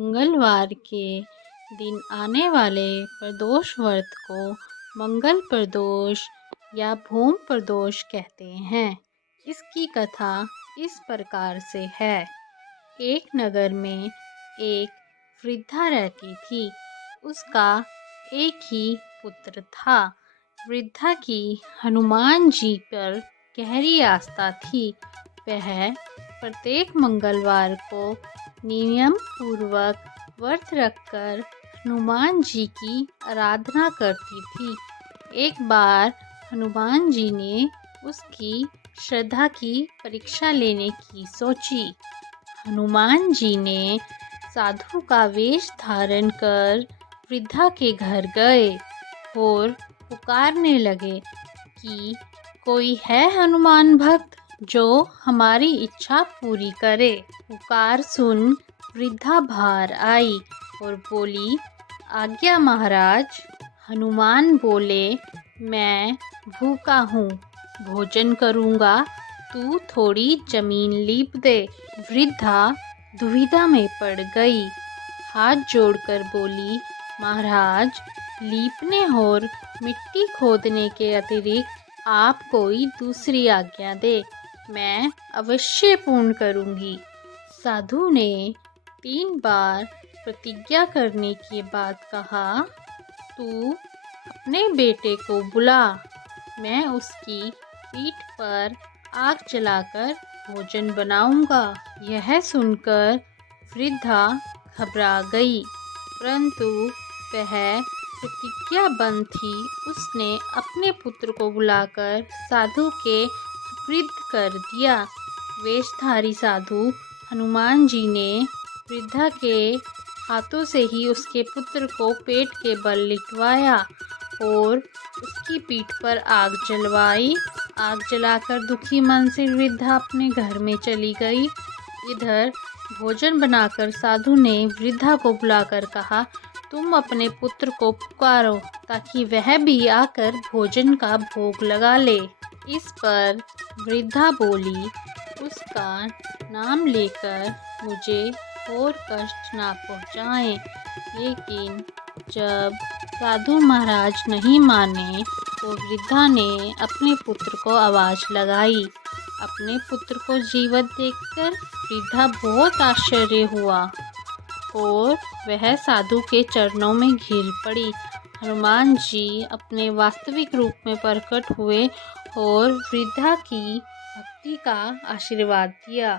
मंगलवार के दिन आने वाले प्रदोष व्रत को मंगल प्रदोष या भूम प्रदोष कहते हैं। इसकी कथा इस प्रकार से है। एक नगर में एक वृद्धा रहती थी। उसका एक ही पुत्र था। वृद्धा की हनुमान जी पर गहरी आस्था थी। वह प्रत्येक मंगलवार को नियम पूर्वक व्रत रखकर हनुमान जी की आराधना करती थी। एक बार हनुमान जी ने उसकी श्रद्धा की परीक्षा लेने की सोची। हनुमान जी ने साधु का वेश धारण कर वृद्धा के घर गए और पुकारने लगे कि कोई है हनुमान भक्त जो हमारी इच्छा पूरी करे। पुकार सुन वृद्धा बाहर आई और बोली, आज्ञा महाराज। हनुमान बोले, मैं भूखा हूँ, भोजन करूँगा, तू थोड़ी जमीन लीप दे। वृद्धा दुविधा में पड़ गई। हाथ जोड़कर बोली, महाराज, लीपने और मिट्टी खोदने के अतिरिक्त आप कोई दूसरी आज्ञा दे, मैं अवश्य पूर्ण करूँगी। साधु ने 3 बार प्रतिज्ञा करने के बाद कहा, तू अपने बेटे को बुला, मैं उसकी पीठ पर आग जलाकर भोजन बनाऊंगा। यह सुनकर वृद्धा घबरा गई, परंतु वह प्रतिज्ञाबद्ध थी। उसने अपने पुत्र को बुलाकर साधु के सुपुर्द कर दिया। वेशधारी साधु हनुमान जी ने वृद्धा के हाथों से ही उसके पुत्र को पेट के बल लिटवाया और उसकी पीठ पर आग जलवाई। आग जलाकर दुखी मन से वृद्धा अपने घर में चली गई। इधर भोजन बनाकर साधु ने वृद्धा को बुलाकर कहा, तुम अपने पुत्र को पुकारो ताकि वह भी आकर भोजन का भोग लगा ले। इस पर वृद्धा बोली, उसका नाम लेकर मुझे और कष्ट ना पहुँचाएं। लेकिन जब साधु महाराज नहीं माने तो वृद्धा ने अपने पुत्र को आवाज़ लगाई। अपने पुत्र को जीवित देखकर वृद्धा बहुत आश्चर्य हुआ और वह साधु के चरणों में गिर पड़ी। हनुमान जी अपने वास्तविक रूप में प्रकट हुए और वृद्धा की भक्ति का आशीर्वाद दिया।